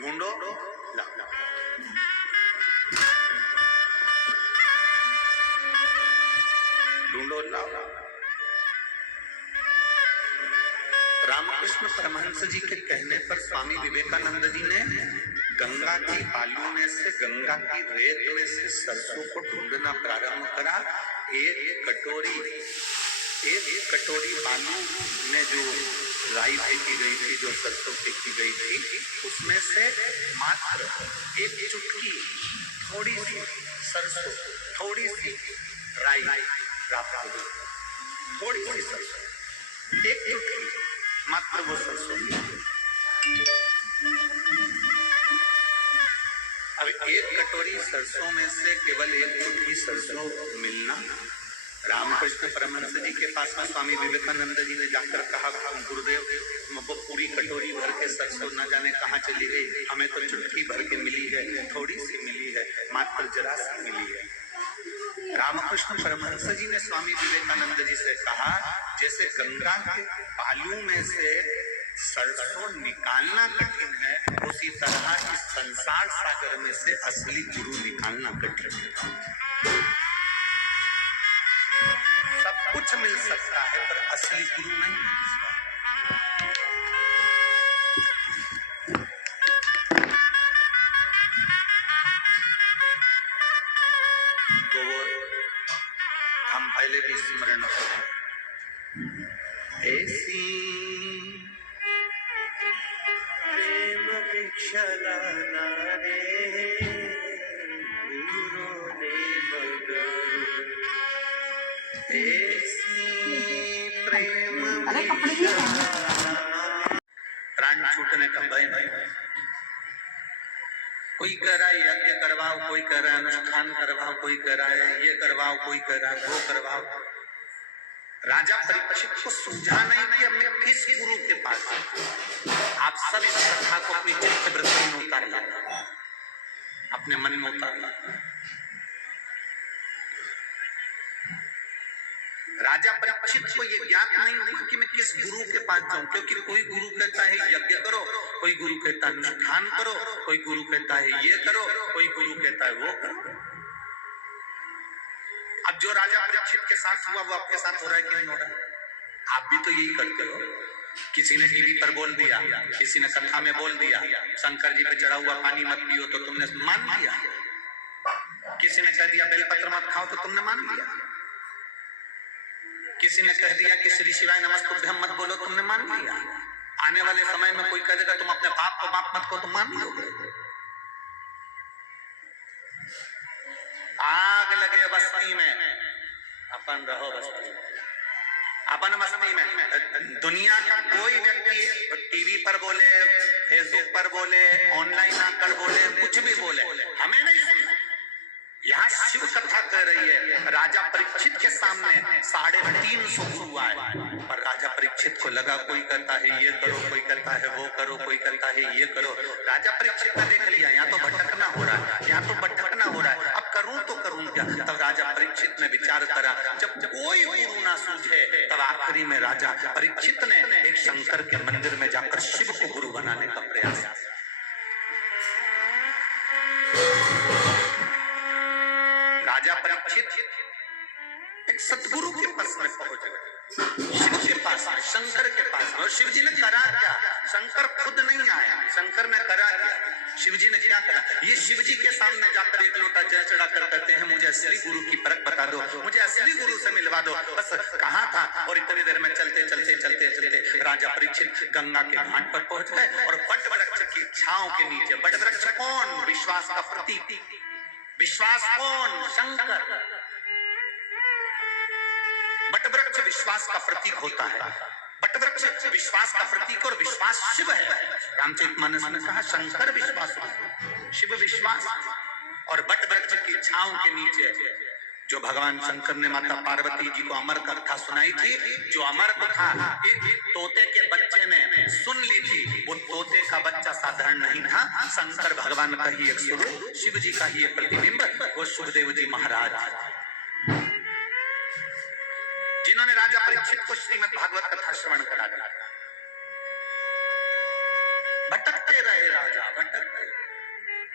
ढूंढो लाओ। ढूंढो लाओ। रामकृष्ण परमहंस जी के कहने पर स्वामी विवेकानंद जी ने गंगा की बालू में से, गंगा की रेत में से सरसों को ढूंढना प्रारंभ करा। एक कटोरी बालू में जो राई फेंकी गई थी, जो सरसों फेंकी गई थी, उसमें से मात्र एक चुटकी थोड़ी सी सरसों, थोड़ी सी राई प्राप्त हुई। थोड़ी सी सरसों, एक चुटकी मात्र वो सरसों। अब एक कटोरी सरसों में से केवल एक चुटकी सरसों मिलना। रामकृष्ण परमहंस जी के पास में स्वामी विवेकानंद जी ने जाकर कहा, गुरुदेव वो पूरी कटोरी भर के सरसों न जाने कहाँ चली गई, हमें तो चुटकी भर के मिली है, थोड़ी सी मिली है, मात्र जरा सी मिली है। रामकृष्ण परमहंस जी ने स्वामी विवेकानंद जी से कहा, जैसे गंगा के बालू में से सरसों निकालना कठिन है, उसी तरह इस संसार सागर में से असली गुरु निकालना कठिन है। सब कुछ मिल सकता है पर असली गुरु नहीं मिल सकता। तो हम पहले भी स्मरण करें, ऐसी प्रेम भिक्षा लाना रे गुरु ने मगर, ऐसी प्रेम प्राण छूटने का भय नहीं। कोई कह रहा है यज्ञ करवाओ, कोई कह रहा है अनुष्ठान करवाओ, कोई कह रहा है ये करवाओ, कोई कह रहा है वो करवाओ। राजा परीक्षित को सूझा नहीं कि अब मैं किस गुरु के पास जाऊं। आप सब इस कथा को अपनी चित्त वृत्ति में उतार लेना, अपने मन में उतार लेना। राजा परीक्षित को ये ज्ञात नहीं हुआ कि मैं किस गुरु के पास जाऊं, क्योंकि कोई गुरु कहता है यज्ञ करो, कोई गुरु कहता है अनुष्ठान करो, कोई गुरु कहता है ये करो, कोई गुरु कहता है वो करो। अब जो राजा परीक्षित के साथ हुआ वो आपके साथ हो रहा है कि नहीं हो रहा? आप भी तो यही करते हो। किसी ने टीवी पर बोल दिया, किसी ने कथा में बोल दिया, शंकर जी पे चढ़ा हुआ पानी मत पियो, तो तुमने मान लिया। किसी ने कह दिया बेलपत्र मत खाओ, तो तुमने मान लिया। किसी ने कह दिया कि श्री शिवाय नमस्तुभ्यम मत बोलो, तुमने मान लिया। आने वाले समय में कोई कह देगा तुम अपने बाप को बाप मत कहो, तो मान लोगे। आग लगे बस्ती में, अपन रहो बस्ती में, अपन मस्ती में। दुनिया का कोई व्यक्ति टीवी पर बोले, फेसबुक पर बोले, ऑनलाइन आकर बोले, कुछ भी बोले, हमें नहीं सुनना। यहाँ शिव कथा कह रही है, राजा परीक्षित के सामने 350 गुरु आए, पर राजा परीक्षित को लगा कोई कहता है ये करो, कोई कहता है वो करो, कोई कहता है ये करो। राजा परीक्षित ने देख लिया यहाँ तो भटकना हो रहा है, यहाँ तो भटकना हो रहा है, अब करूं तो करूं क्या। तब राजा परीक्षित ने विचार करा, जब कोई गुरु ना सूझे, तब आखिरी में राजा परीक्षित ने एक शंकर के मंदिर में जाकर शिव को गुरु बनाने का प्रयास किया। राजा परीक्षित एक सतगुरु के पास में पहुंच गए, शिव के पास में, शंकर के पास में। और शिव जी ने करा क्या? शंकर खुद नहीं आया, शंकर ने करा क्या? शिव जी ने क्या करा? ये शिव जी के सामने जाकर एक लोटा जल चढ़ाकर कहते हैं मुझे असली गुरु की परख बता दो, मुझे असली गुरु से मिलवा दो। बस कहाँ था, और इतनी देर में चलते चलते चलते चलते राजा परीक्षित गंगा के घाट पर पहुंच गए। और बट वृक्ष की छांव के नीचे, बट वृक्ष कौन? विश्वास का प्रतीक। विश्वास कौन? शंकर। बट वृक्ष विश्वास का प्रतीक होता है। बट वृक्ष विश्वास का प्रतीक और विश्वास शिव है। रामचरितमानस ने कहा शंकर विश्वास, शिव विश्वास। और बट वृक्ष की छांव के नीचे जो भगवान शंकर ने माता पार्वती जी को अमर कथा सुनाई थी, जो अमर कथा एक तोते के बच्चे ने सुन ली थी, वो तोते का बच्चा साधारण नहीं था, शंकर भगवान का ही एक स्वरूप, शिव जी का ही एक प्रतिबिंब, वो सुखदेव जी महाराज, जिन्होंने राजा परीक्षित को श्रीमद् भागवत कथा श्रवण करा दिया। भटकते भटकते रहे राजा, भटकते।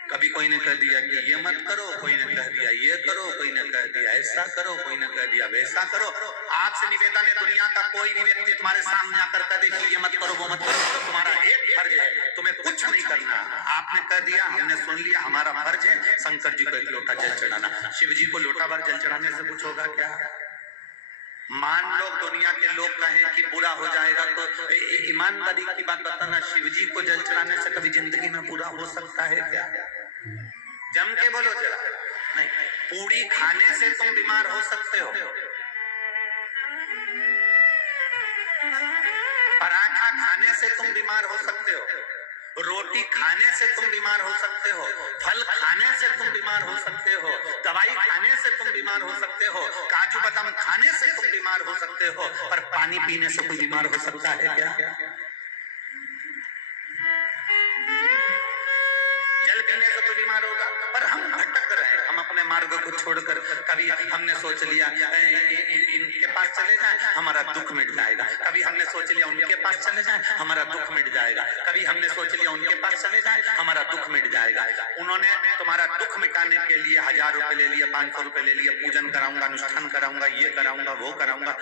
कभी कोई ने कह दिया कि ये मत करो, कोई ने कह दिया ये करो, कोई ने कह दिया ऐसा करो, कोई ने कह दिया वैसा करो। आपसे निवेदन है, दुनिया का कोई भी व्यक्ति तुम्हारे सामने आकर कह दे कि ये मत करो वो मत करो, तुम्हारा एक फर्ज है, तुम्हें कुछ नहीं करना। आपने कह दिया, हमने सुन लिया, हमारा फर्ज है शंकर जी को एक लोटा जल चढ़ाना। शिव जी को लोटा भर जल चढ़ाने से कुछ होगा क्या? मान लो दुनिया के लोग कहें कि बुरा हो जाएगा, तो ईमानदारी की बात बताना, शिव जी को जल चढ़ाने से कभी जिंदगी में बुरा हो सकता है क्या? जम के बोलो जरा। नहीं, पूरी खाने से तुम बीमार हो सकते हो, पराठा खाने से तुम बीमार हो सकते हो, रोटी खाने से तुम बीमार हो सकते हो, फल खाने से तुम बीमार हो सकते हो, दवाई खाने से तुम बीमार हो सकते हो, काजू बादाम खाने से तुम बीमार हो सकते हो, पर पानी पीने से कोई बीमार हो सकता है क्या? जल पीने से कोई बीमार होगा? पर हम भटक रहे हैं, हम अपने मार्ग को छोड़कर, कभी हमने सोच लिया इनके पास चले जाएं हमारा दुख मिट जाएगा, कभी हमने सोच लिया उनके पास चले जाएं हमारा दुख मिट जाएगा, कभी हमने सोच लिया उनके पास चले जाएं हमारा दुख मिट जाएगा। उन्होंने तुम्हारा दुख मिटाने के लिए 1000 रुपए ले लिए, 500 रुपए ले लिए, पूजन कराऊंगा, अनुष्ठान कराऊंगा, ये कराऊंगा, वो कराऊंगा,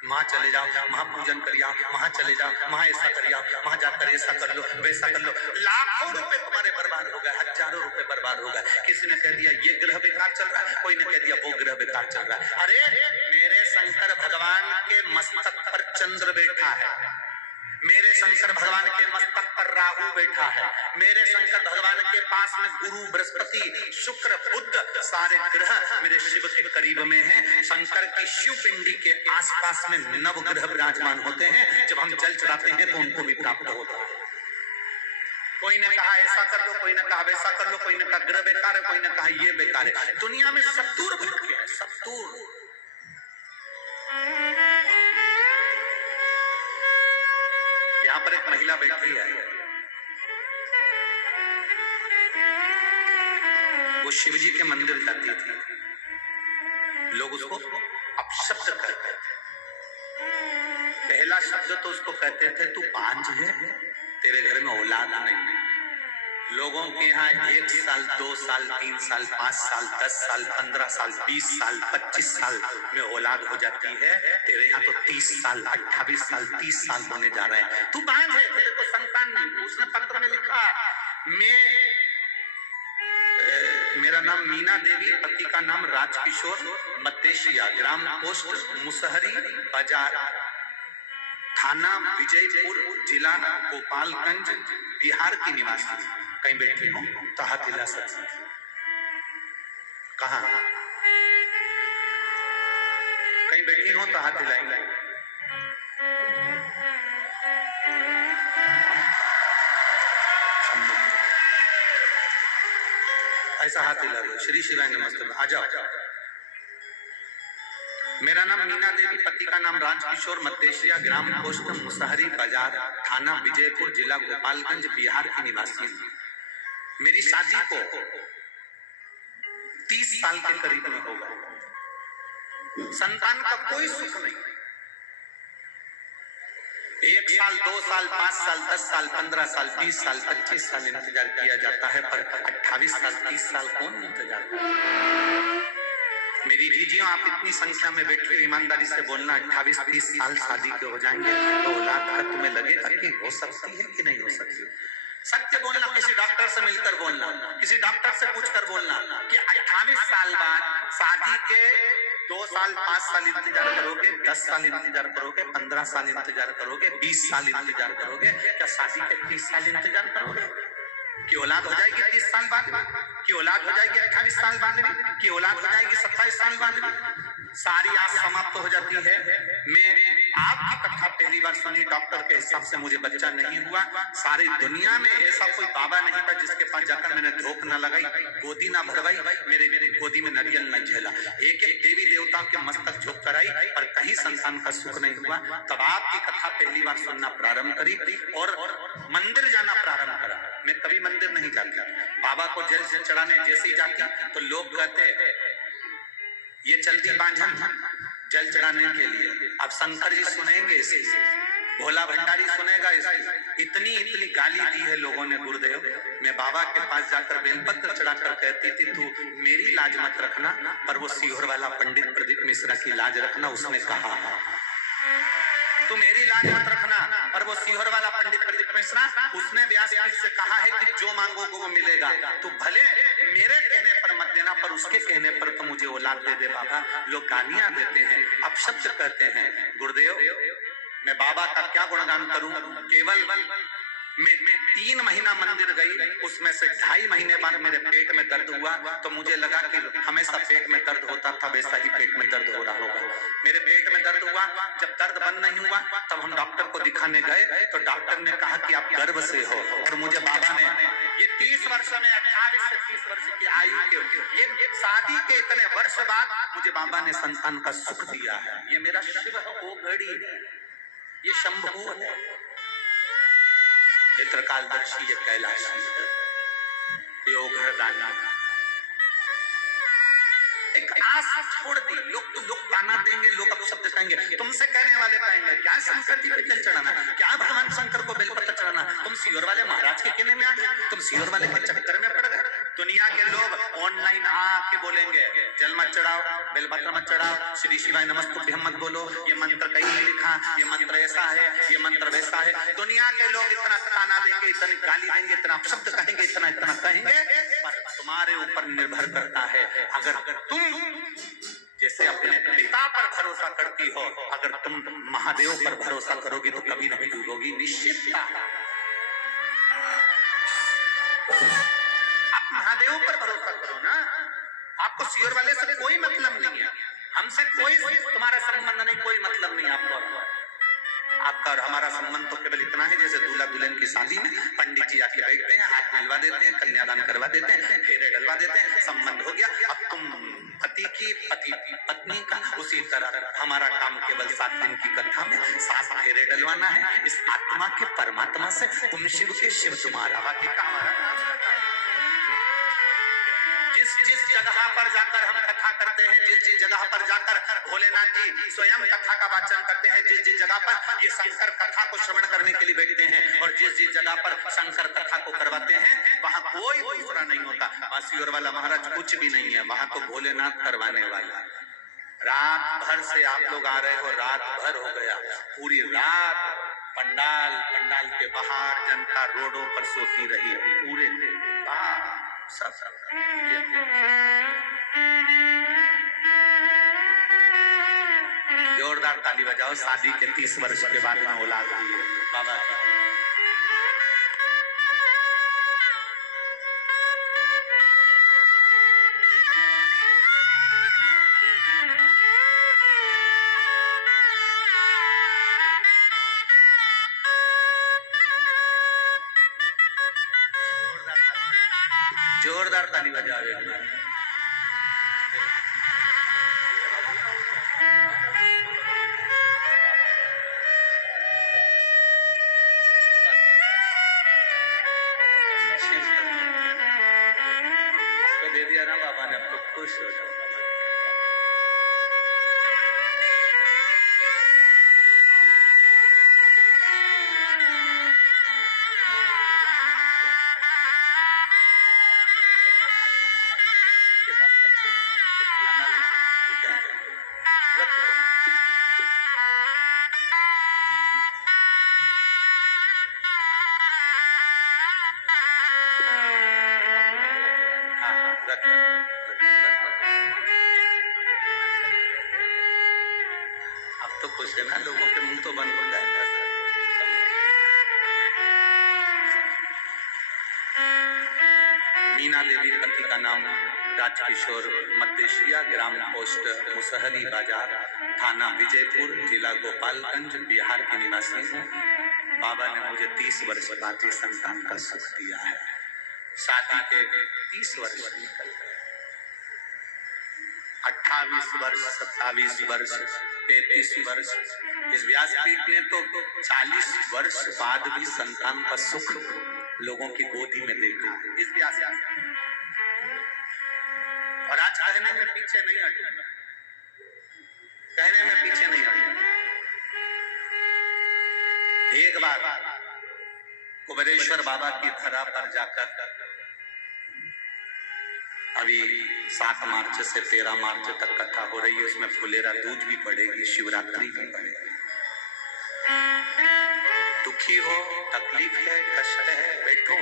वहां चले जाओ, वहां पूजन करिए, वहां चले जाओ, वहां ऐसा करिए, वहां जाकर ऐसा कर लो, वैसा कर लो। लाखों रुपए तुम्हारे बर्बाद हो गए, हजारों रुपए बर्बाद हो गए। किसी ने कह दिया ये ग्रह बेकार चल रहा है, कोई ने कह दिया वो ग्रह बेकार चल रहा है। अरे मेरे शंकर भगवान के मस्तक पर चंद्र बैठा है, मेरे शंकर भगवान के मस्तक पर राहु बैठा है, मेरे शंकर भगवान के पास में गुरु, बृहस्पति, शुक्र, बुध, सारे ग्रह मेरे शिव के करीब में हैं। शंकर की शिव पिंडी के आसपास में नवग्रह विराजमान होते हैं। जब हम जल चढ़ाते हैं तो उनको भी प्राप्त होता है। कोई ने कहा ऐसा कर लो, कोई ने कहा वैसा कर लो, कोई ने कहा ग्रह बेकार है, कोई ने कहा ये बेकार है। दुनिया में सब दूर भटके हैं, सब दूर। यहाँ पर एक महिला बैठी है, वो शिव जी के मंदिर जाती थी, लोग उसको अपशब्द कहते थे। पहला शब्द तो उसको कहते थे तू बांझ है, तेरे घर में औलाद नहीं है। लोगों के यहाँ 1 साल, 2 साल, 3 साल, 5 साल, 10 साल, 15 साल, 20 साल, 25 साल में औलाद हो जाती है। तेरे यहाँ तो 30 साल, 28 साल, 30 साल होने जा रहे हैं। तू बांझ है, तेरे को संतान नहीं। उसने पत्र में लिखा, मेरा नाम मीना देवी, पति का नाम राजकिशोर, मतेशिया, ग्राम पोस्ट मुसहरी बाजार, थाना विजयपुर, जिला गोपालगंज, बिहार की निवासी। कहीं बैठी हो तो हाथ हिला सकते। कहाँ? कहीं बैठी हो तो हाथ हिलाएंगे। ऐसा हाथ हिला दो, श्री शिवाय नमस्ते। आ जाओ। मेरा नाम मीना देवी, पति का नाम राजकिशोर, मतेशिया, ग्राम पोस्ट मुसहरी बाजार, थाना विजयपुर, जिला गोपालगंज, बिहार की निवासी हूँ। मेरी शादी को 30 साल के करीब में हो गए। संतान का कोई सुख नहीं। 1 साल, 2 साल, 5 साल, 10 साल, 15 साल, 20 साल, 25 साल इंतजार किया जाता है, पर 28 साल, 30 साल कौन इंतजार करता है? मेरी दीजियों, आप इतनी संख्या में बैठे हो, ईमानदारी से बोलना, 28-30 साल शादी के हो जाएंगे तो औलाद का तुम्हें लगेगा कि हो सकती है कि नहीं हो सकती? सत्य बोलना, किसी डॉक्टर से मिलकर बोलना, किसी डॉक्टर से पूछकर बोलना कि 28 साल बाद शादी के 2 साल, 5 साल इंतजार करोगे, 10 साल इंतजार करोगे, 15 साल इंतजार करोगे, 20 साल इंतजार करोगे, क्या शादी के 30 साल इंतजार करोगे? कि औलाद हो जाएगी 30 साल बाद में, कि औलाद हो जाएगी 28 साल बाद में, कि औलाद हो जाएगी 27 साल बाद में? सारी आस समाप्त हो जाती है। मैं आपकी कथा पहली बार सुनी, डॉक्टर के हिसाब से मुझे बच्चा नहीं हुआ। सारी दुनिया में ऐसा कोई बाबा नहीं था जिसके पास जाकर मैंने धोख न लगाई, गोदी ना भरवाई, मेरे गोदी में नारियल न झेला। एक देवी देवता के मस्तक झुक कर आई, पर कहीं संतान का सुख नहीं हुआ। तब आपकी कथा पहली बार सुनना प्रारंभ करी और मंदिर जाना प्रारंभ करा। मैं कभी मंदिर नहीं जाती, बाबा को जल चढ़ाने जैसे ही जाती तो लोग कहते ये चलती बांझन जल चढ़ाने के लिए। अब शंकर जी सुनेंगे इसे, भोला भंडारी सुनेगा इसकी। इतनी इतनी गाली दी है लोगों ने गुरुदेव। मैं बाबा के पास जाकर बेलपत्र चढ़ाकर कहती थी तू मेरी लाज मत रखना, पर वो सीहोर वाला पंडित प्रदीप मिश्रा की लाज रखना। उसने कहा तू मेरी लाज मत रखना, पर वो सीहोर वाला पंडित प्रदीप मिश्रा, उसने व्यासपीठ से कहा है कि जो मांगोगे वो मिलेगा। तू भले मेरे कहने पर मत देना, पर उसके कहने पर तो मुझे औलाद दे दे बाबा। लोग गालियां देते हैं, अपशब्द कहते हैं। गुरुदेव मैं बाबा का क्या गुणगान करूं। केवल मैं 3 महीना मंदिर गई, उसमें से 2.5 महीने बाद मेरे पेट में दर्द हुआ, तो मुझे लगा कि हमेशा पेट में दर्द होता था, वैसा ही पेट में दर्द हो रहा होगा। मेरे पेट में दर्द हुआ, जब दर्द बंद नहीं हुआ तब हम डॉक्टर को दिखाने गए, तो डॉक्टर ने कहा कि आप गर्भ से हो। और मुझे बाबा ने ये 30 वर्ष में 28 से 30 वर्ष की आयु के ये शादी के इतने वर्ष बाद मुझे बाबा ने संतान का सुख दिया है। ये मेरा शिव ओ घड़ी, ये शंभू है, ये त्रिकालदर्शी, ये कैलाशी है, ये ओघरदानी। एक आस छोड़ दी। लोग ताना देंगे, लोग अपशब्द कहेंगे, तुमसे कहने वाले कहेंगे क्या शंकर जी पे जल चढ़ाना, क्या भगवान शंकर को बेलपत्र चढ़ाना, तुम सीहोर वाले महाराज के कहने में आ गए, तुम सीहोर वाले के चक्कर में पड़ गए। दुनिया के लोग ऑनलाइन आके बोलेंगे जल मत चढ़ाओ, बेलपत्र मत चढ़ाओ, श्री शिवाय नमस्तुभ्यम मत बोलो, ये मंत्र कहीं नहीं लिखा, ये मंत्र ऐसा है, ये मंत्र वैसा है। दुनिया के लोग इतना ताना देंगे, इतनी गाली देंगे, इतना अपशब्द कहेंगे, इतना कहेंगे, पर तुम्हारे ऊपर निर्भर करता है। अगर तुम जैसे अपने पिता पर भरोसा करती हो, अगर तुम महादेव पर भरोसा करोगी तो कभी नहीं डूबोगी, निश्चितता। आप महादेव पर भरोसा करो ना, आपको सीहोर वाले से कोई मतलब नहीं है, हमसे कोई तुम्हारा संबंध नहीं, कोई मतलब नहीं आपको। आपका और हमारा संबंध तो केवल इतना है जैसे दूल्हा दुल्हन की शादी में पंडित जी आके बैठते हैं, हाथ मिलवा देते हैं, कन्यादान करवा देते हैं, फेरे डलवा देते हैं, संबंध हो गया। अब तुम पति की पत्नी का, उसी तरह हमारा काम केवल 7 दिन की कथा में 7 फेरे डलवाना है इस आत्मा के परमात्मा से। तुम शिव के शिव, तुम्हारा बाकी का हमारा। जिस जगह पर जाकर हम कथा करते हैं, जिस जगह पर जाकर भोलेनाथ जी स्वयं कथा का वाचन करते हैं, जिस जगह पर ये शंकर कथा को श्रवण करने के लिए बैठते हैं, और जिस जगह पर शंकर कथा को करवाते हैं, वहां कोई दूसरा नहीं होता। वहां सीहोर वाला महाराज कुछ भी नहीं है, वहां तो भोलेनाथ करवाने वाला। रात भर से आप लोग आ रहे हो, रात भर हो गया, पूरी रात पंडाल के बाहर जनता रोडों पर सोती रही, पूरे बाहर सब जोरदार ताली बजाओ। शादी के 30 वर्ष के बाद में औलाद हुई है बाबा की। जोरदार ताली बजाओ। दे दिया ना बाबा ने, अब तो खुश हो जाओ। अब तो खुश है ना, लोगों के मुंह तो बंद हो जाएगा। मीना देवी पति का नाम राजकिशोर, मध्य ग्राम पोस्ट मुसहरी बाजार, थाना विजयपुर, जिला गोपालगंज, बिहार की निवासी है। बाबा ने मुझे 30 वर्ष बाद ये संतान का सुख दिया है। शादी के 30 वर्ष निकल गए, 28 वर्ष, 27 वर्ष, 33 वर्ष। इस व्यासपीठ ने तो 40 वर्ष बाद भी संतान का सुख लोगों की गोदी में देखा है इस व्यासपीठ। और आज कहने में पीछे नहीं हटूंगा, कहने में पीछे नहीं हटूंगा। एक बार कुबेरेश्वर बाबा की धरा पर जाकर, अभी 7 मार्च से 13 मार्च तक कथा हो रही है, उसमें फुलेरा दूज भी पड़ेगी, शिवरात्रि भी पड़ेगी। दुखी हो, तकलीफ है, कष्ट है, बैठो।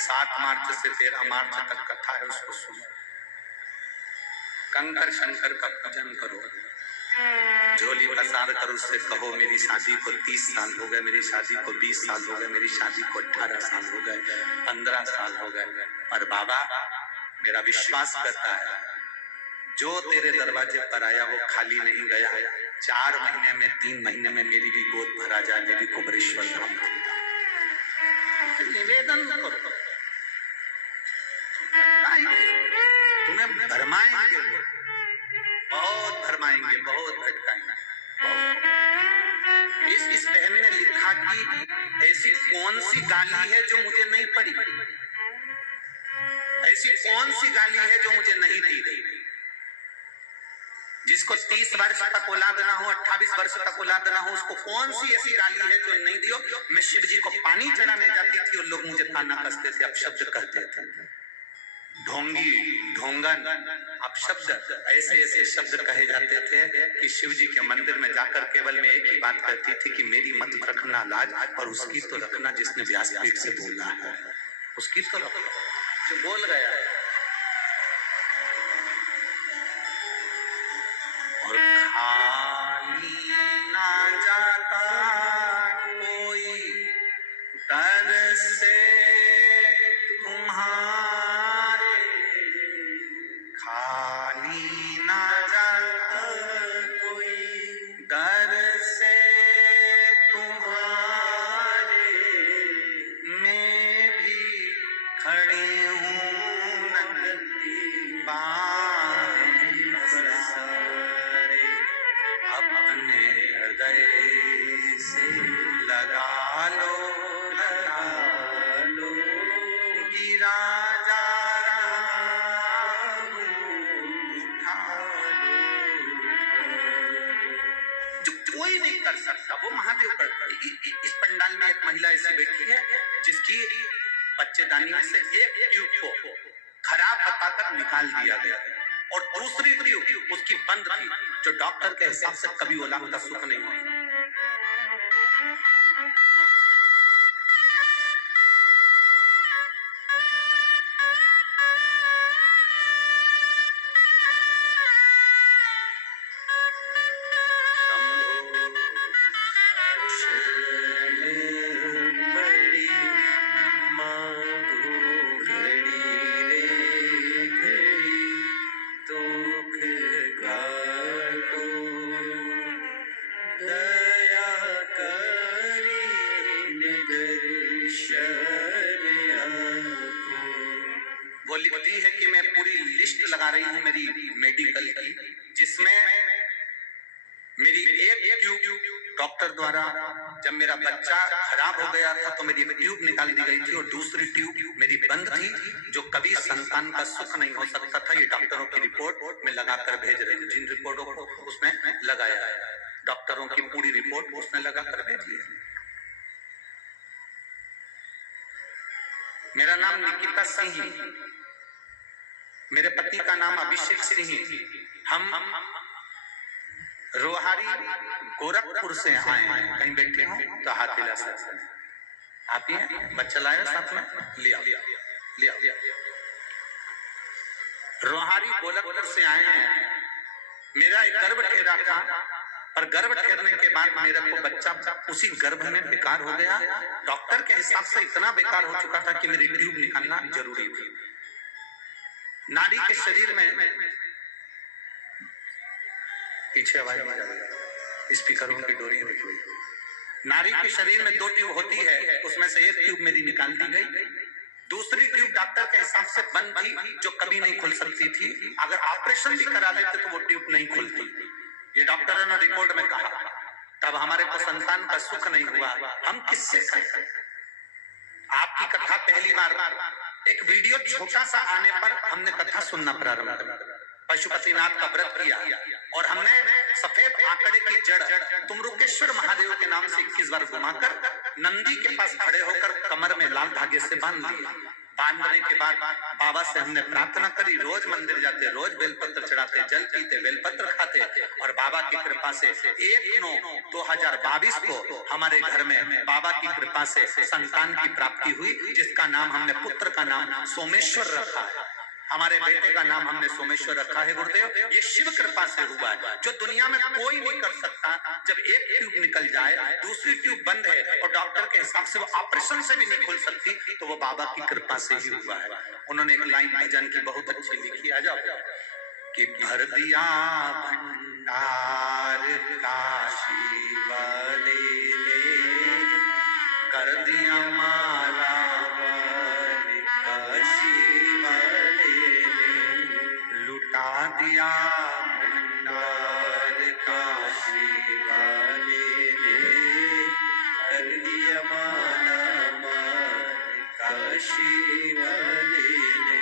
7 मार्च से 13 मार्च तक कथा है, उसको सुनो। कंकर शंकर का पूजन करो, झोली पसार कर उससे कहो मेरी शादी को 30 साल हो गए, मेरी शादी को 20 साल हो गए, मेरी शादी को 18 साल हो गए, 15 साल हो गए, पर बाबा मेरा विश्वास करता है जो तेरे दरवाजे पर आया वो खाली नहीं गया। 4 महीने में 3 महीने में मेरी भी गोद भरा जाए, मेरी कुबेरेश्वर धाम निवेदन करो। तुम्हें भरमाएंगे, बहुत भरमाएंगे, बहुत भटकाएंगे। इस बहन ने लिखा कि ऐसी कौन सी गाली है जो मुझे नहीं पड़ी, ऐसी कौन सी गाली है जो मुझे नहीं दी गई। जिसको 30 वर्ष तक औलाद ना हो, 28 वर्ष तक औलाद ना हो, उसको कौन सी ऐसी गाली है जो नहीं दियो। मैं शिव जी को पानी चढ़ाने जाती थी और लोग मुझे ताना कसते थे, अपशब्द कहते थे, ढोंगी, ढोंगन, अपशब्द, ऐसे ऐसे शब्द कहे जाते थे कि शिव जी के मंदिर में जाकर केवल मैं एक ही बात कहती थी कि मेरी मत रखना लाज, और उसकी तो रखना जिसने व्यासपीठ से बोला है, उसकी तो रखना जो बोल गया है। और खाली ना जाता कोई दर से तुम्हारे, खाली ना जाता कोई दर से तुम्हारे, मैं भी खड़ी हूँ नंदी बाहें पसारे, अपने हृदय से लगा लो, लगा लो, गिरा जा रहा उठा लो। जो कोई नहीं कर सकता वो महादेव करता है। इस पंडाल में एक महिला ऐसी बैठी है जिसकी बच्चेदानी में से एक ट्यूब को खराब बताकर निकाल दिया गया और दूसरी ट्यूब उसकी बंद थी, जो डॉक्टर के हिसाब से कभी औलाद का सुख नहीं हुआ। वो लिखती है कि मैं पूरी लिस्ट लगा रही हूँ मेरी मेडिकल की, जिसमें मेरी एक ट्यूब डॉक्टर द्वारा जब मेरा बच्चा खराब हो गया था तो मेरी ट्यूब निकाल दी गई थी और दूसरी ट्यूब मेरी बंद थी, जो कभी संतान का सुख नहीं हो सकता था। ये डॉक्टरों की रिपोर्ट में लगाकर भेज रही हूँ, जिन रिपोर्टों को उसमें लगाया है, डॉक्टरों की पूरी रिपोर्ट उसने लगाकर भेजी है। मेरा नाम निकिता सिंह, मेरे पति का नाम अभिषेक सिंह। हम रोहारी गोरखपुर से आए हैं। कहीं बैठे हो तो हाथ हिला सकते हैं। आप ही हैं? बच्चा लाए साथ में, लिया लिया। रोहारी गोरखपुर से आए हैं। मेरा एक गर्भ ठेरा था, पर गर्भ ठेरने के बाद मेरे को बच्चा उसी गर्भ में बेकार हो गया। डॉक्टर के हिसाब से इतना बेकार हो चुका था कि मेरी ट्यूब निकालना जरूरी थी। नारी के शरीर में, पीछे आवाज नहीं आ रही, स्पीकरों की डोरी रखी हुई। नारी के शरीर में 2 ट्यूब होती है, उसमें से एक ट्यूब मेरी निकाल दी गई, दूसरी ट्यूब डॉक्टर के हिसाब से बंद थी, जो कभी नहीं खुल सकती थी। अगर ऑपरेशन भी करा लेते तो वो ट्यूब नहीं खुलती। ये डॉक्टरों ने रिपोर्ट में कहा। तब हमारे को संतान का सुख नहीं हुआ। हम किससे कहें? आपकी कथा पहली बार, एक वीडियो छोटा सा आने पर हमने कथा सुनना प्रारंभ किया। पशुपतिनाथ का व्रत किया और हमने सफेद आंकड़े की जड़ तुमरुकेश्वर महादेव के नाम से 21 बार घुमाकर नंदी के पास खड़े होकर कमर में लाल धागे से बांध लिया। बांधने के बाद बाबा से हमने प्रार्थना करी, रोज मंदिर जाते, रोज बेलपत्र चढ़ाते, जल पीते, बेलपत्र खाते और बाबा की कृपा से 1/9/2022 को हमारे घर में बाबा की कृपा से संतान की प्राप्ति हुई, जिसका नाम हमने पुत्र का नाम सोमेश्वर रखा है। हमारे बेटे का नाम हमने सोमेश्वर रखा है गुरुदेव। ये शिव कृपा से हुआ है, जो दुनिया में कोई नहीं कर सकता। जब एक ट्यूब निकल जाए, दूसरी ट्यूब बंद है और डॉक्टर के हिसाब से वो ऑपरेशन से भी नहीं खुल सकती, तो वो बाबा की कृपा से ही हुआ है। उन्होंने एक लाइन भजन की बहुत अच्छी लिखी, आ जाओ, कि भर दिया भंडार काशी वाले ने, कर दिया माला वाले काशी वाले ने, लुटा दिया भंडार काशी वाले ने, कर दिया माला वाले काशी वाले ने।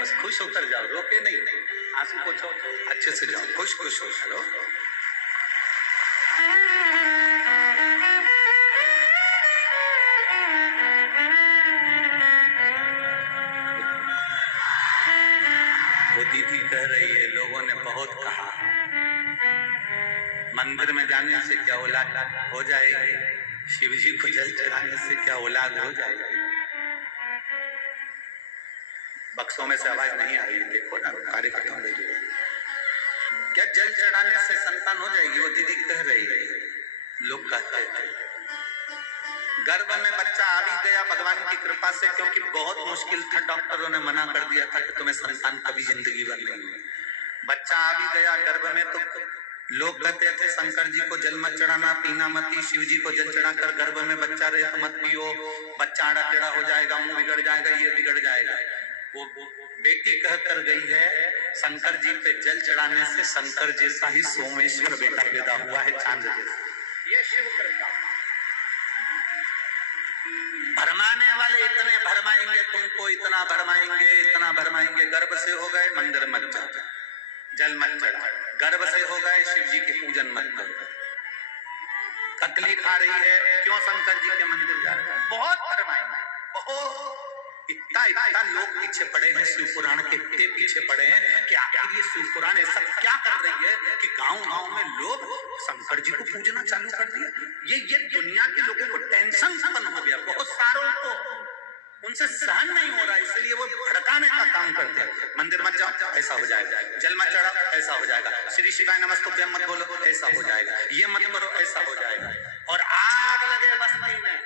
बस खुश होकर जाओ, रोके नहीं, आंसू पोछो, अच्छे से जाओ, खुश खुश हो चलो। वो दीदी कह रही है, लोगों ने बहुत कहा मंदिर में जाने से क्या औलाद हो जाएगी, शिव जी को जल चढ़ाने से क्या औलाद हो जाएगी। बक्सों में से आवाज नहीं आ रही, देखो ना कार्यकर्ता में, क्या जल चढ़ाने से संतान हो जाएगी? वो दीदी कह रही है, लोग कहते थे। गर्भ में बच्चा आ भी गया भगवान की कृपा से, क्योंकि बहुत मुश्किल था, डॉक्टरों ने मना कर दिया था कि तुम्हें संतान कभी जिंदगी भर नहीं हुई। बच्चा आ भी गया गर्भ में, तो लोग कहते थे शंकर जी को जल मत चढ़ाना, पीना मत, शिव जी को जल चढ़ाकर गर्भ में बच्चा रहे तो मत पियो, बच्चा आड़ा टेढ़ा हो जाएगा, मुंह बिगड़ जाएगा, ये बिगड़ जाएगा। वो बेटी कहकर गई है, शंकर जी पे जल चढ़ाने से शंकर जैसा ही सोमेश्वर बेटा पैदा हुआ है, चांद जैसा। ये शिव कृपा। भरमाने वाले इतने भरमाएंगे तुमको, इतना भरमाएंगे, इतना भरमाएंगे। गर्भ से हो गए मंदिर मत जाओ, जल मत चढ़ा, गर्भ से हो गए शिव जी की पूजन मत करो। तकलीफ आ रही है, क्यों शंकर जी के मंदिर जा रहे हैं? बहुत भरमाएंगे, बहुत। इतना लोग पीछे पड़े हैं शिव पुराण के, इतने पीछे पड़े हैं कि आखिर ये शिव पुराण ऐसा क्या कर रही है कि गांव-गांव में लोग शंकर जी को पूजना चालू कर दिया। ये दुनिया के लोगों को टेंशन उत्पन्न हो गया, बहुत सारों को, उनसे सहन नहीं हो रहा, इसलिए वो भड़काने का काम करते हैं। मंदिर मत जाओ, ऐसा हो जाएगा, जल मत चढ़ाओ, ऐसा हो जाएगा, श्री शिवाय नमस्तुभ्यम मत बोलो, ऐसा हो जाएगा, ये मत करो, ऐसा हो जाएगा। और आग लगे बस्ती में।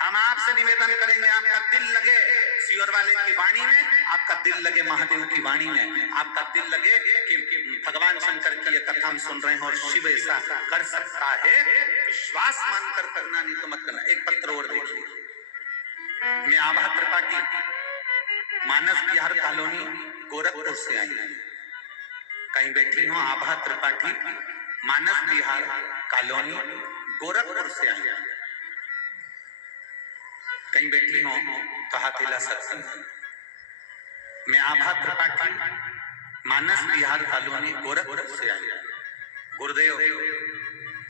हम आपसे निवेदन करेंगे, आपका दिल लगे सियोर वाले की वाणी में, आपका दिल लगे महादेव की वाणी में, आपका दिल लगे कि भगवान शंकर की ये कथा हम सुन रहे हैं और शिव ऐसा कर सकता है, विश्वास मानकर करना, नहीं तो मत करना। एक पत्र और देखिए, मैं आभा त्रिपाठी, मानस बिहार कॉलोनी, गोरखपुर से आई हूँ। कहीं बैठी हूँ, आभा त्रिपाठी, मानस बिहार कॉलोनी, गोरखपुर से आई हूँ। कहीं बैठी हो तो हाथ हिला सकती हूँ। मैं आभा त्रिपाठी, मानस बिहार कॉलोनी, गोरखपुर से आई। गुरुदेव,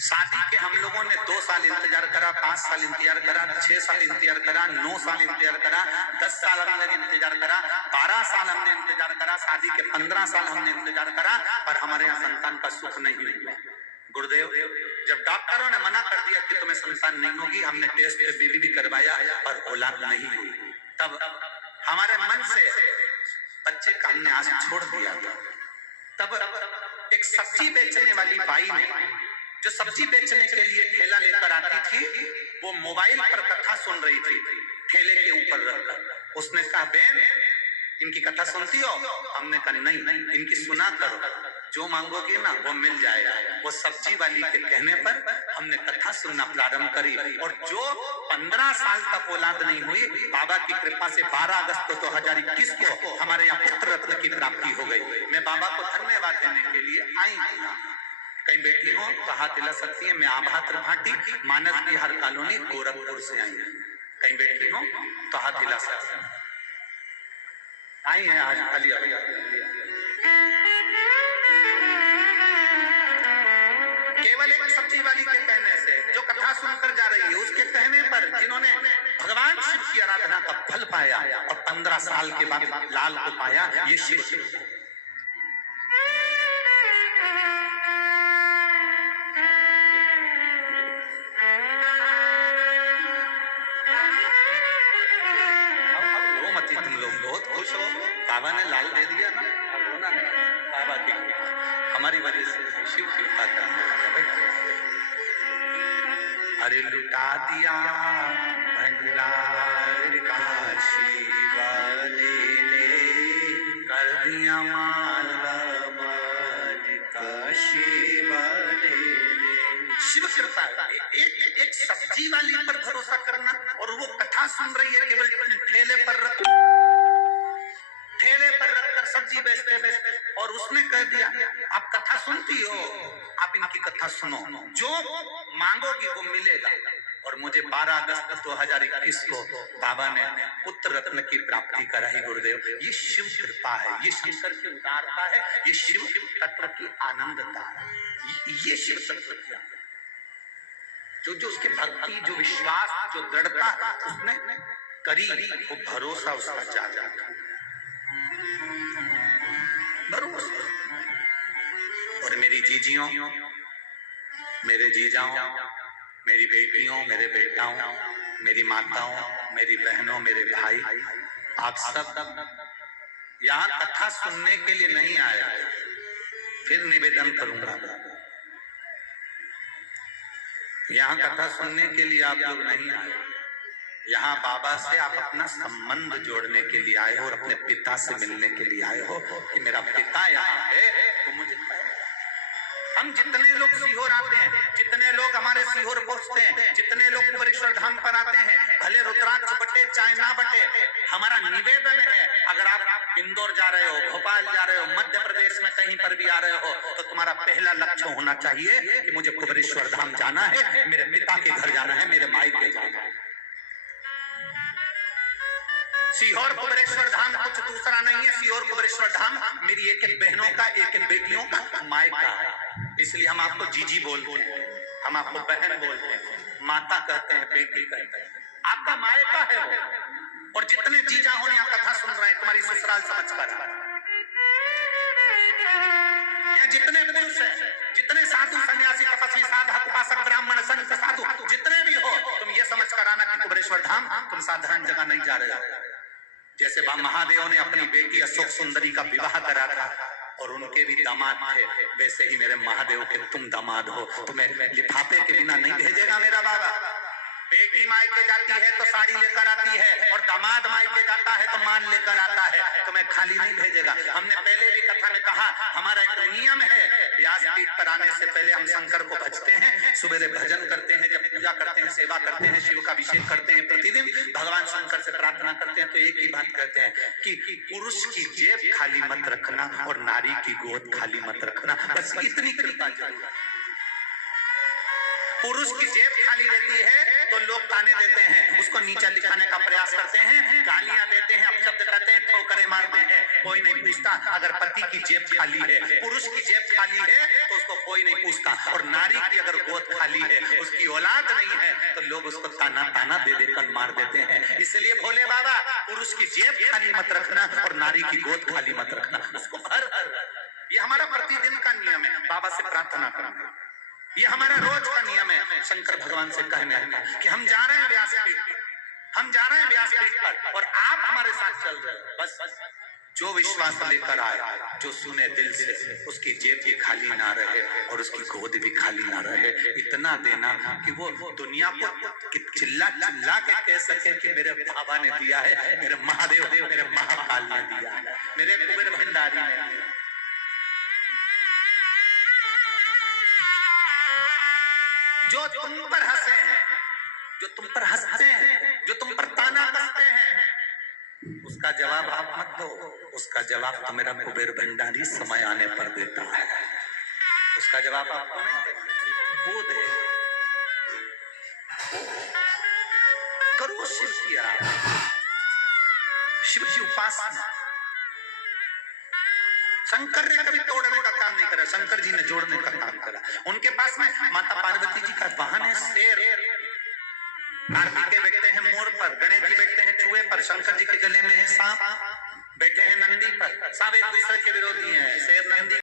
शादी के हम लोगों ने 2 साल इंतजार करा, 5 साल इंतजार करा, 6 साल इंतजार करा, 9 साल इंतजार करा, 10 साल हमने इंतजार करा, 12 साल हमने इंतजार करा, शादी के 15 साल हमने इंतजार करा, पर हमारे यहाँ संतान का सुख नहीं हुआ। गुरुदेव, जब डॉक्टरों ने मना कर दिया कि तुम्हें संतान नहीं होगी, हमने टेस्ट पे बेबी भी करवाया पर औलाद नहीं हुई, तब हमारे मन से बच्चे का हमने आस छोड़ दिया था। तब एक सब्जी बेचने वाली बाई ने जो सब्जी बेचने के लिए ठेला लेकर आती थी, वो मोबाइल पर कथा सुन रही थी ठेले के ऊपर रखकर। उसने कहा, बहन इनकी कथा सुनती हो? हमने कहा नहीं, इनकी सुना करो, जो मांगोगी ना वो मिल जाएगा। वो सब्जी वाली के कहने पर हमने कथा सुनना प्रारंभ करी, और जो 15 साल तक औलाद नहीं हुई, बाबा की कृपा से 12 अगस्त 2021 को हमारे यहाँ पुत्र रत्न की प्राप्ति हो गई। मैं बाबा को धन्यवाद देने के लिए आई हूँ। कहीं बेटी हो तो हाथ हिला सकती है। मैं आभा त्रिपाठी, मानस बिहार कॉलोनी, गोरखपुर से आई हूँ। कहीं बेटी हो तो हाथ हिला सकती है। आई है आज खाली। केवल एक सब्जी वाली के कहने से, जो कथा सुनकर जा रही है, उसके कहने पर जिन्होंने भगवान शिव की आराधना का फल पाया और 15 साल के बाद लाल को पाया, ये शिव। तुम लोग बहुत खुश हो, बाबा ने लाल दे दिया ना, ना बाबा की हमारी वजह से शिव कृपा करने लगा भाई। अरे लुटा दिया भंडार का शिव ने, कर दिया माला का शिव ने। शिव कृपा। एक सब्जी वाली पर भरोसा करना, और वो कथा सुन रही है केवल ठेले पर रखकर सब्जी बेचते बेचते, और उसने कह दिया आप कथा सुनती हो, आप इनकी कथा सुनो, जो मांगोगी वो मिलेगा। और मुझे 12 अगस्त 2021 को बाबा ने पुत्र रत्न की प्राप्ति कराई। गुरुदेव, ये शिव कृपा है, ये शंकर की उदारता है, ये शिव तत्व की आनंदता है, ये शिव तत्व की जो उसके भक्ति, जो विश्वास, जो दृढ़ता उसने करी, वो भरोसा उसका जागा भरोसा। और मेरी जीजियों, मेरे जीजाओं, मेरी बेटियों, मेरे बेटाओं, मेरी माताओं, मेरी बहनों, मेरे भाई, आप सब यहाँ कथा सुनने के लिए नहीं आए। फिर निवेदन करूंगा, यहाँ कथा सुनने के लिए आप लोग नहीं आए, यहाँ बाबा से आप अपना संबंध जोड़ने के लिए आए हो, और अपने पिता से मिलने के लिए आए हो कि मेरा पिता यहाँ है तो मुझे। हम जितने लोग सीहोर आते हैं, जितने लोग हमारे सीहोर पहुंचते हैं, जितने लोग कुबेरेश्वर धाम पर आते हैं, भले रुद्राक्ष बटे चाहे ना बटे, हमारा निवेदन है, अगर आप इंदौर जा रहे हो, भोपाल जा रहे हो, मध्य प्रदेश में कहीं पर भी आ रहे हो, तो तुम्हारा पहला लक्ष्य होना चाहिए कि मुझे कुबेरेश्वर धाम जाना है, मेरे पिता के घर जाना है, मेरे मायके जाना है। सीहोर कुबेरेश्वर धाम कुछ दूसरा नहीं है। सीहोर कुबेरेश्वर धाम मेरी एक एक बहनों का, एक एक बेटियों का मायका है। इसलिए हम आपको जीजी बोलते हैं, हम आपको बहन बोलते हैं, माता कहते हैं, बेटी कहते हैं, आपका मायका है वो। और जितने जीजा हो यहाँ कथा सुन रहे हैं, तुम्हारी ससुराल समझ कर, यहाँ जितने पुरुष हैं, जितने साधु सन्यासी तपस्वी साधक उपासक ब्राह्मण संत साधु जितने भी हो, तुम ये समझ कर आना कि कुबेरेश्वर धाम तुम साधारण जगह नहीं जा रहे हो। जैसे महादेव ने अपनी बेटी अशोक सुंदरी का विवाह करा था और उनके भी दामाद थे, वैसे ही मेरे महादेव के तुम दामाद हो। तुम्हें लिफाफे के बिना नहीं भेजेगा मेरा बाबा। बेटी मायके जाती है तो साड़ी लेकर आती है, और दामाद मायके जाता है तो मान लेकर आता है, तुम्हें खाली नहीं भेजेगा। हमने पहले भी कथा में कहा, हमारा एक नियम है, व्यासपीठ पर आने से पहले हम शंकर को भजते हैं, सुबह भजन करते हैं, जब पूजा करते हैं, सेवा करते हैं, शिव का अभिषेक करते हैं, प्रतिदिन भगवान शंकर से प्रार्थना करते हैं, तो एक ही बात कहते हैं कि पुरुष की जेब खाली मत रखना और नारी की गोद खाली मत रखना, बस इतनी कृपा जरूर। पुरुष की जेब खाली रहती है तो लोग ताने देते हैं, उसको नीचा दिखाने का प्रयास करते हैं, गालियां देते हैं, अपशब्द कहते हैं, ठोकरें मारते हैं, कोई नहीं पूछता। अगर पति की जेब खाली है, पुरुष की जेब खाली है, तो उसको कोई नहीं पूछता। और नारी की अगर गोद खाली है, उसकी औलाद नहीं है, तो लोग उसको ताना ताना दे देकर मार देते हैं। इसलिए भोले बाबा, पुरुष की जेब खाली मत रखना और नारी की गोद खाली मत रखना, उसको भर भर। ये हमारा प्रतिदिन का नियम है, बाबा से प्रार्थना करना। ये हमारा रोज का नियम है। शंकर भगवान से कहने का कि हम जा रहे हैं व्यासपीठ पर, हम जा रहे हैं व्यासपीठ पर, और आप हमारे साथ चल रहे हो। बस जो विश्वास लेकर आए, जो सुने दिल से, उसकी जेब भी खाली ना रहे और उसकी गोद भी खाली ना रहे। इतना देना कि वो दुनिया को चिल्ला चिल्ला के कह सके कि मेरे बाबा ने दिया है, मेरे महादेव, मेरे महाकाल ने दिया है, मेरे कुबेर भंडारी ने दिया। जो तुम पर हंसे हैं, जो तुम पर हंसते हैं, जो तुम पर ताना कसते हैं, उसका जवाब आप मत दो। उसका जवाब तो मेरा कुबेर भंडारी समय आने पर देता है। उसका जवाब आपको नहीं देगा, वो दे। करो शिव की आराधना, शिव की उपासना। शंकर ने कभी तोड़ने का काम नहीं करा, शंकर जी ने जोड़ने का काम करा। उनके पास में माता पार्वती जी का वाहन है शेर, कार्तिकेय बैठते हैं मोर पर, गणेश जी बैठते हैं चूहे पर, शंकर जी के गले में है सांप, बैठे हैं नंदी पर। सब एक दूसरे के विरोधी हैं। शेर नंदी